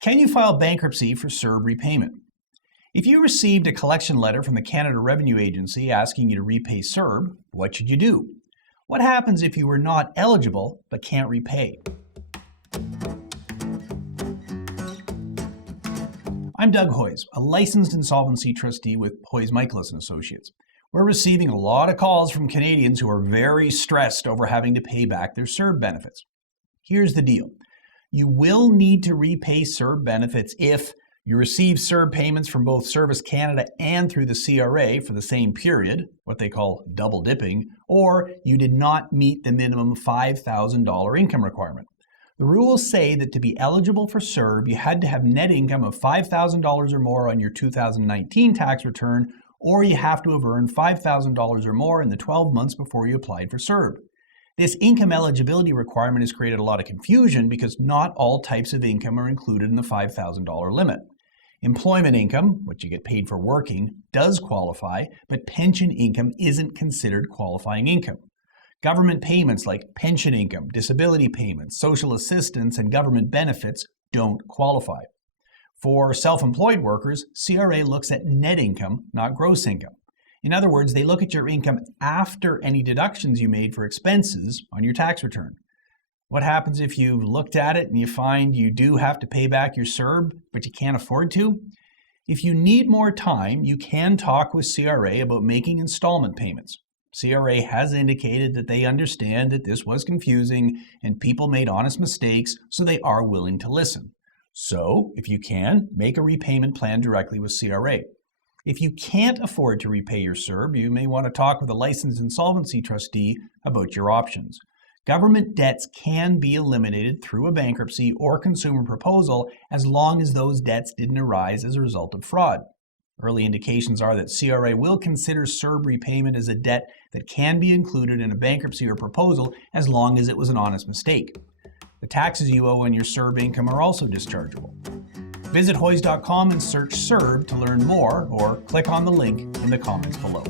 Can you file bankruptcy for CERB repayment? If you received a collection letter from the Canada Revenue Agency asking you to repay CERB, what should you do? What happens if you were not eligible but can't repay? I'm Doug Hoyes, a licensed insolvency trustee with Hoyes Michaelis & Associates. We're receiving a lot of calls from Canadians who are very stressed over having to pay back their CERB benefits. Here's the deal. You will need to repay CERB benefits if you receive CERB payments from both Service Canada and through the CRA for the same period, what they call double dipping, or you did not meet the minimum $5,000 income requirement. The rules say that to be eligible for CERB, you had to have net income of $5,000 or more on your 2019 tax return, or you have to have earned $5,000 or more in the 12 months before you applied for CERB. This income eligibility requirement has created a lot of confusion because not all types of income are included in the $5,000 limit. Employment income, which you get paid for working, does qualify, but pension income isn't considered qualifying income. Government payments like pension income, disability payments, social assistance, and government benefits don't qualify. For self-employed workers, CRA looks at net income, not gross income. In other words, they look at your income after any deductions you made for expenses on your tax return. What happens if you looked at it and you find you do have to pay back your CERB, but you can't afford to? If you need more time, you can talk with CRA about making installment payments. CRA has indicated that they understand that this was confusing and people made honest mistakes, so they are willing to listen. So, if you can, make a repayment plan directly with CRA. If you can't afford to repay your CERB, you may want to talk with a licensed insolvency trustee about your options. Government debts can be eliminated through a bankruptcy or consumer proposal as long as those debts didn't arise as a result of fraud. Early indications are that CRA will consider CERB repayment as a debt that can be included in a bankruptcy or proposal as long as it was an honest mistake. The taxes you owe on your CERB income are also dischargeable. Visit Hoyes.com and search CERB to learn more, or click on the link in the comments below.